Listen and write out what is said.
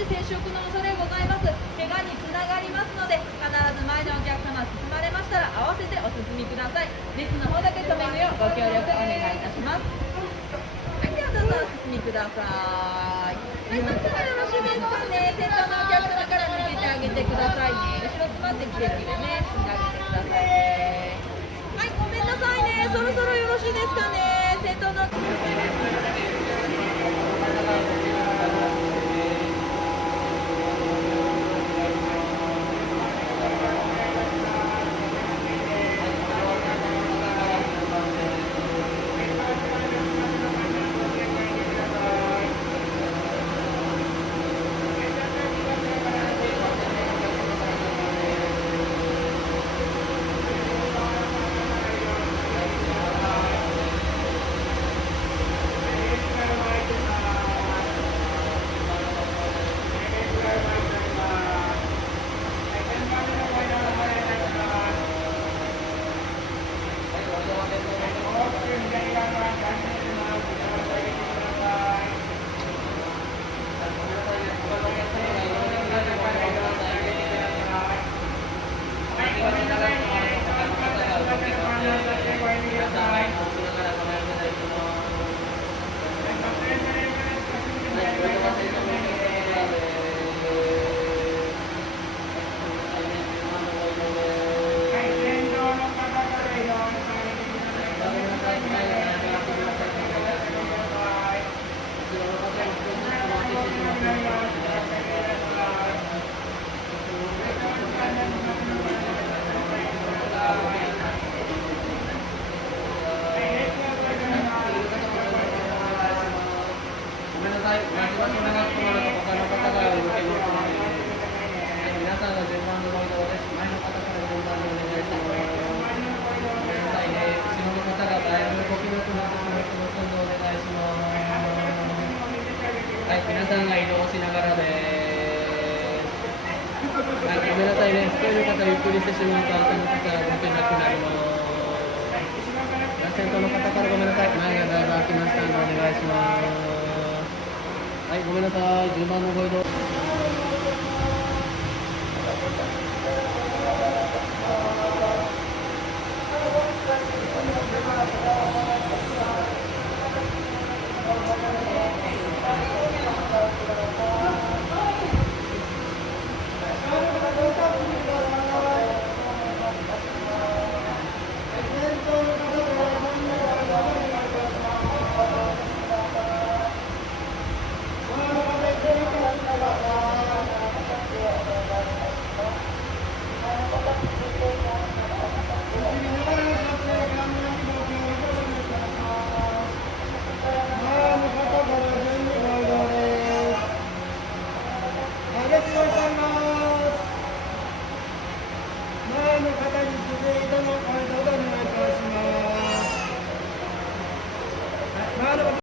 接触の恐れございます。怪我につながりますので、必ず前のお客様進まれましたら合わせてお進みください。列の方だけ止めるようご協力お願いいたします。はい、ではどうぞお進みください。はい、そしたらよろしいですかね。先頭のお客様から抜けてあげてくださいね。後ろ詰まってきてるんでね、進んであげてくださいね。はい、ごめんなさいね。そろそろよろしいですかね。先頭のはい、皆さんが移動しながらです。はい、ごめんなさいね。一人の方ゆっくりしてしまうと、後の方は動けなくなります。先頭の方からごめんなさい。前がだいぶ開きましたのでお願いします。はい、ごめんなさい。順番のご移動。